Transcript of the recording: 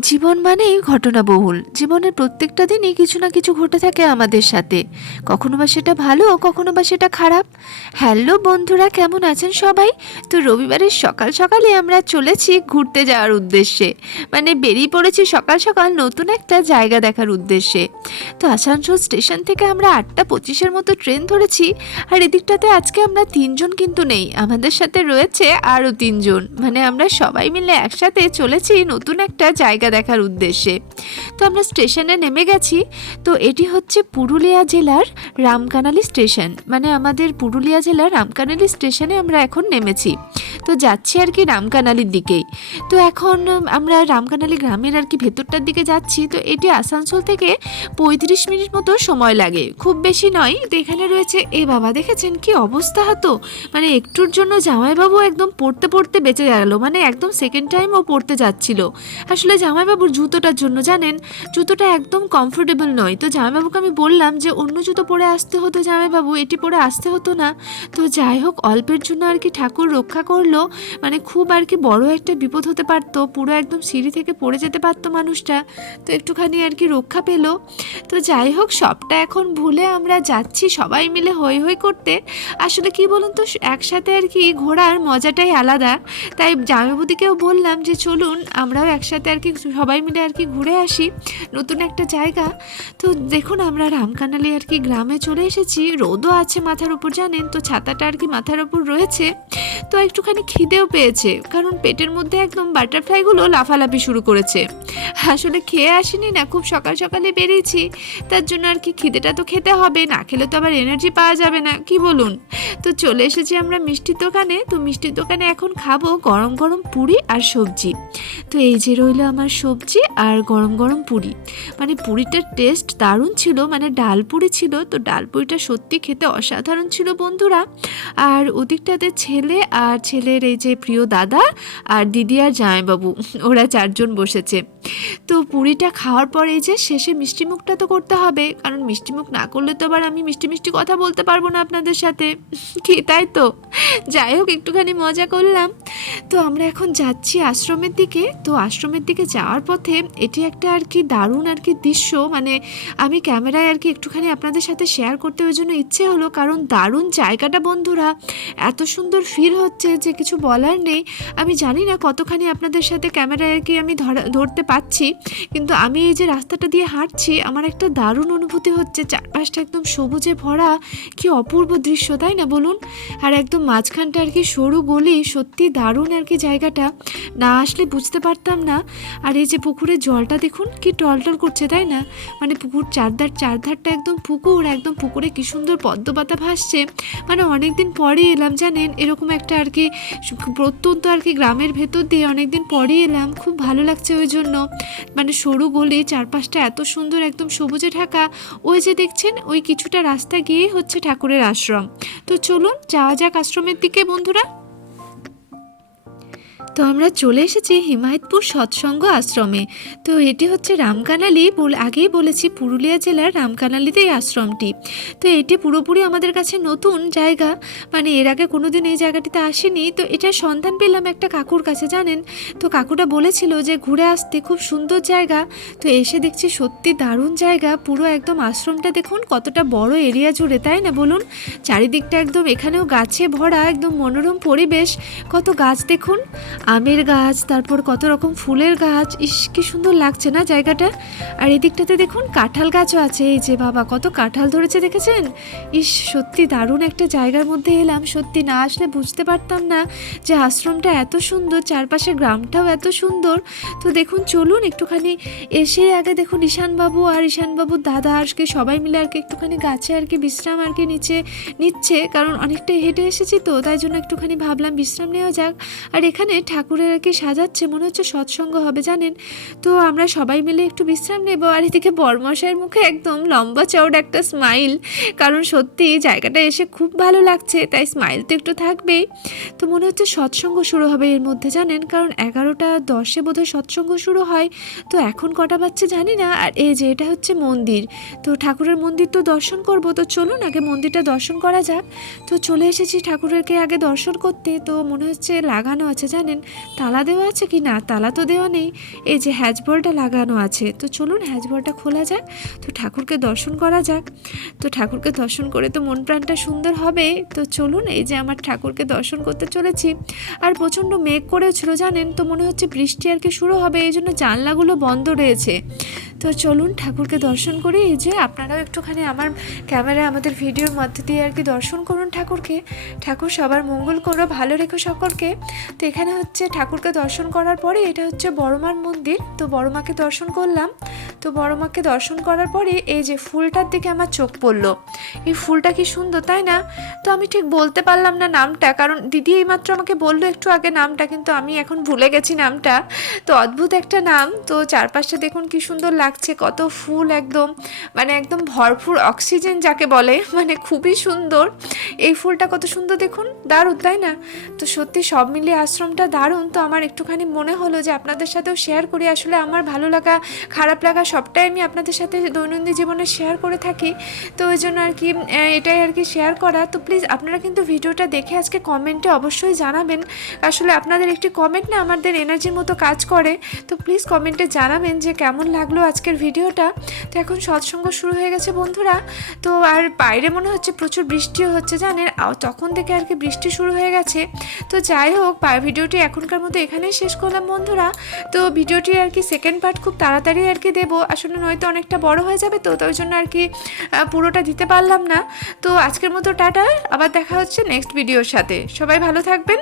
জীবন মানেই ঘটনাবহুল জীবনের প্রত্যেকটা দিনই কিছু না কিছু ঘটে থাকে আমাদের সাথে। কখনো বা সেটা ভালো, কখনো বা সেটা খারাপ। হ্যালো, বন্ধুরা, কেমন আছেন সবাই? তো রবিবারের সকাল সকালে আমরা চলেছি ঘুরতে যাওয়ার উদ্দেশ্যে। মানে বেরিয়ে পড়েছি সকাল সকাল নতুন একটা জায়গা দেখার উদ্দেশ্যে। তো আসানসোল স্টেশন থেকে আমরা আটটা পঁচিশের মতো ট্রেন ধরেছি আর এদিকটাতে আজকে আমরা তিনজন কিন্তু নেই। আমাদের সাথে রয়েছে আরও তিনজন। মানে আমরা সবাই মিলে একসাথে চলেছি নতুন একটা জায়গা দেখার উদ্দেশ্যে। তো আমরা স্টেশনে নেমে গেছি। তো এটি হচ্ছে পুরুলিয়া জেলার রামকানালি স্টেশন। মানে আমাদের পুরুলিয়া জেলার রামকানালি স্টেশনে আমরা এখন নেমেছি। তো যাচ্ছি আর কি রামকানালির দিকেই। তো এখন আমরা রামকানালি গ্রামের আর কি ভেতরটার দিকে যাচ্ছি। তো এটি আসানসোল থেকে পঁয়ত্রিশ মিনিট মতো সময় লাগে। খুব বেশি নয়। তো এখানে রয়েছে, এ বাবা, দেখেছেন কি অবস্থা হতো মানে একটুর জন্য জামাইবাবু একদম পড়তে পড়তে বেঁচে গেল। মানে একদম সেকেন্ড টাইম ও পড়তে যাচ্ছিল। আসলে জামাইবাবুর জুতোটার জন্য, জানেন? জুতোটা একদম কমফোর্টেবল নয়। তো জামাইবাবুকে আমি বললাম যে, অন্য জুতো পরে আসতে হতো জামাইবাবু, এটি পরে আসতে হতো না। তো যাই হোক, অল্পের জন্য আর কি ঠাকুর রক্ষা করল। মানে খুব আর কি বড় একটা বিপদ হতে পারতো, পুরো একদম সিঁড়ি থেকে পড়ে যেতে পারতো মানুষটা। তো একটুখানি আর কি রক্ষা পেল। তো যাই হোক, সবটা এখন ভুলে আমরা যাচ্ছি সবাই মিলে হই হই করতে। আসলে কি বলুন তো, একসাথে আর কি ঘোরার মজাটাই আলাদা। তাই জামাইবুদিকেও বললাম যে, চলুন আমরাও একসাথে আর কি সবাই মিলে আর কি ঘুরে আসি। নতুন একটা জায়গা। তো দেখুন, আমরা রামকানালি আর কি গ্রামে চলে এসেছি। রোদও আছে মাথার উপর, জানেন? তো ছাতাটা আর কি মাথার উপর রয়েছে। তো একটুখানি খিদেও পেয়েছে, কারণ পেটের মধ্যে একদম বাটারফ্লাইগুলো লাফালাফি শুরু করেছে। আসলে খেয়ে আসিনি না, খুব সকাল সকালে বেরিয়েছি। তার জন্য আর কি খিদেটা তো খেতে হবে, না খেলে তো আবার এনার্জি পাওয়া যাবে না, কি বলুন? তো চলে এসেছি আমরা মিষ্টির দোকানে। তো মিষ্টির দোকানে এখন খাব গরম গরম পুরি আর সবজি। তো এই যে রইল আমার সবজি আর গরম গরম পুরি। মানে পুরিটার টেস্ট দারুণ ছিল মানে ডাল পুরি ছিল, তো ডাল পুরিটা সত্যি খেতে অসাধারণ ছিল বন্ধুরা। আর ওদিকটাতে ছেলে আর ছেলের এই যে প্রিয় দাদা আর দিদি আর জামাইবাবু, ওরা চারজন বসেছে। তো পুরিটা খাওয়ার পরে যে শেষে মিষ্টি মুখটা তো করতে হবে, কারণ মিষ্টি মুখ না করলে তো আবার আমি মিষ্টি মিষ্টি কথা বলতে পারব না আপনাদের সাথে। কি, তাই তো? যাই হোক, একটুখানি মজা করলাম। তো আমরা এখন যাচ্ছি আশ্রমের দিকে। তো আশ্রমের দিকে যাওয়ার পথে এটি একটা আর কি দারুণ আর কি দৃশ্য। মানে আমি ক্যামেরায় আর কি একটুখানি আপনাদের সাথে শেয়ার করতে ওই জন্য ইচ্ছে হলো, কারণ দারুণ জায়গাটা বন্ধুরা। এত সুন্দর ফিল হচ্ছে যে কিছু বলার নেই। আমি জানি না কতখানি আপনাদের সাথে ক্যামেরায় আর কি আমি ধরা- ধরতে পাচ্ছি, কিন্তু আমি এই যে রাস্তাটা দিয়ে হাঁটছি, আমার একটা দারুণ অনুভূতি হচ্ছে, চারপাশটা একদম সবুজে ভরা, কি অপূর্ব দৃশ্য, তাই না বলুন? আর একদম মাঝখানটা আর কি সরু গলি, সত্যি দারুণ আর কি জায়গাটা। না আসলে বুঝতে পারতাম না। আর এই যে পুকুরের জলটা দেখুন, কি টলটল করছে, তাই না? মানে পুকুর চারধার, চারধারটা একদম পুকুর, একদম পুকুরে কি সুন্দর পদ্ম পাতা ভাসছে। মানে অনেকদিন পরে এলাম, জানেন? এরকম একটা আর কি, প্রত্যন্ত আর কি গ্রামের ভেতর দিয়ে অনেকদিন পরেই এলাম, খুব ভালো লাগছে ওই জন্য। মানে সরু গলি চারপাশটা এত সুন্দর, একদম সবুজে ঢাকা। ওই যে দেখছেন, ওই কিছুটা রাস্তা গিয়েই হচ্ছে ঠাকুরের আশ্রম। তো চলুন, যাওয়া যাক আশ্রমের দিকে বন্ধুরা। তো আমরা চলে এসেছি হিমায়তপুর সৎসঙ্গ আশ্রমে। তো এটি হচ্ছে রামকানালি আগেই বলেছি পুরুলিয়া জেলার রামকানালিতে এই আশ্রমটি। তো এটি পুরোপুরি আমাদের কাছে নতুন জায়গা। মানে এর আগে কোনো দিন এই জায়গাটিতে আসেনি। তো এটার সন্ধান পেলাম একটা কাকুর কাছে, জানেন? তো কাকুটা বলেছিল যে ঘুরে আসতে খুব সুন্দর জায়গা। তো এসে দেখছি সত্যি দারুণ জায়গা। পুরো একদম আশ্রমটা দেখুন, কতটা বড় এরিয়া জুড়ে, তাই না বলুন? চারিদিকটা একদম এখানেও গাছে ভরা, একদম মনোরম পরিবেশ। কত গাছ দেখুন। আমের গাছ, তারপর কত রকম ফুলের গাছ। ইস, কি সুন্দর লাগছে না জায়গাটা? আর এদিকটাতে দেখুন কাঁঠাল গাছও আছে। এই যে বাবা, কত কাঁঠাল ধরেছে দেখেছেন? ইস, সত্যি দারুণ একটা জায়গার মধ্যে এলাম। সত্যি না আসলে বুঝতে পারতাম না যে আশ্রমটা এত সুন্দর চারপাশে গ্রামটাও এত সুন্দর। তো দেখুন, চলুন একটুখানি এসে আগে দেখুন ঈশানবাবু আর ঈশানবাবুর দাদা আর কি, সবাই মিলে আর কি একটুখানি গাছে আর কি বিশ্রাম আর কি নিচে, নিচ্ছে। কারণ অনেকটা হেঁটে এসেছি তো, তাই জন্য একটুখানি ভাবলাম বিশ্রাম নেওয়া যাক। আর এখানে ঠাকুরের আর কি সাজাচ্ছে, মনে হচ্ছে সৎসঙ্গ হবে, জানেন? তো আমরা সবাই মিলে একটু বিশ্রাম নেব আর এদিকে বর্মশাইয়ের মুখে একদম লম্বা চওড়া একটা স্মাইল কারণ সত্যি জায়গাটা এসে খুব ভালো লাগছে, তাই স্মাইল তো একটু থাকবেই। তো মনে হচ্ছে সৎসঙ্গ শুরু হবে এর মধ্যে, জানেন? কারণ এগারোটা দশে বোধহয় সৎসঙ্গ শুরু হয়, তো এখন কটা বাচ্চা জানি না, আর এই যে এটা হচ্ছে মন্দির। তো ঠাকুরের মন্দির তো দর্শন করব, তো চলুন আগে মন্দিরটা দর্শন করা যাক। তো চলে এসেছি ঠাকুরেরকে আগে দর্শন করতে, তো মনে হচ্ছে লাগানো আছে, জানেন? তালা দেওয়া আছে কি না? তালা তো দেওয়া নেই। এই যে হ্যাজবলটা লাগানো আছে। তো চলুন হ্যাজবলটা খোলা যাক। তো ঠাকুরকে দর্শন করা যাক। তো ঠাকুরকে দর্শন করে তো মন প্রাণটা সুন্দর হবে। তো চলুন এই যে আমার ঠাকুরকে দর্শন করতে চলেছি। আর প্রচণ্ড মেঘ করেছিল, জানেন? তো মনে হচ্ছে বৃষ্টি আর কি শুরু হবে। এই জন্য জানলাগুলো বন্ধ রয়েছে। তো চলুন ঠাকুরকে দর্শন করি। এই যে আপনারাও একটুখানি আমার ক্যামেরা আমাদের ভিডিওর মধ্যে দিয়ে আর কি দর্শন করুন ঠাকুরকে। ঠাকুর সবার মঙ্গল করো, ভালো রেখো সকলকে। তো এখানে হচ্ছে ঠাকুরকে দর্শন করার পরে এটা হচ্ছে বড়মার মন্দির। তো বড়মাকে দর্শন করলাম। তো বড়মাকে দর্শন করার পরে এই যে ফুলটার দিকে আমার চোখ পড়ল। এই ফুলটা কি সুন্দর, তাই না? তো আমি ঠিক বলতে পারলাম না নামটা, কারণ দিদি এইমাত্র আমাকে বলল একটু আগে নামটা, কিন্তু আমি এখন ভুলে গেছি নামটা। তো অদ্ভুত একটা নাম। তো চারপাশটা দেখুন কি সুন্দর লাগছে, কত ফুল একদম মানে একদম ভরপুর অক্সিজেন যাকে বলে মানে খুবই সুন্দর। এই ফুলটা কত সুন্দর দেখুন, দারুণ, তাই না? তো সত্যি সব মিলিয়ে আশ্রমটা দারুণ। তো আমার একটুখানি মনে হলো যে আপনাদের সাথেও শেয়ার করি। আসলে আমার ভালো লাগা, খারাপ লাগা সবটাই আমি আপনাদের সাথে দৈনন্দিন জীবনে শেয়ার করে থাকি। তো ওই জন্য আর কি এটাই আর কি শেয়ার করা। তো প্লিজ আপনারা কিন্তু ভিডিওটা দেখে আজকে কমেন্টে অবশ্যই জানাবেন। আসলে আপনাদের একটি কমেন্ট না আমাদের এনার্জির মতো কাজ করে। তো প্লিজ কমেন্টে জানাবেন যে কেমন লাগল আজকের ভিডিওটা। তো এখন সৎসঙ্গ শুরু হয়ে গেছে বন্ধুরা। তো আর বাইরে মনে হচ্ছে প্রচুর বৃষ্টিও হচ্ছে জানেন। তখন থেকে আর কি বৃষ্টি শুরু হয়ে গেছে। তো যাই হোক ভিডিওটি এখনকার মতো এখানেই শেষ করলাম বন্ধুরা। তো ভিডিওটি আর কি সেকেন্ড পার্ট খুব তাড়াতাড়ি আর কি দেবো। আসলে নয়তো অনেকটা বড় হয়ে যাবে তো তার জন্য আর কি পুরোটা দিতে পারলাম না। তো আজকের মতো টাটা, আবার দেখা হচ্ছে নেক্সট ভিডিওর সাথে। সবাই ভালো থাকবেন।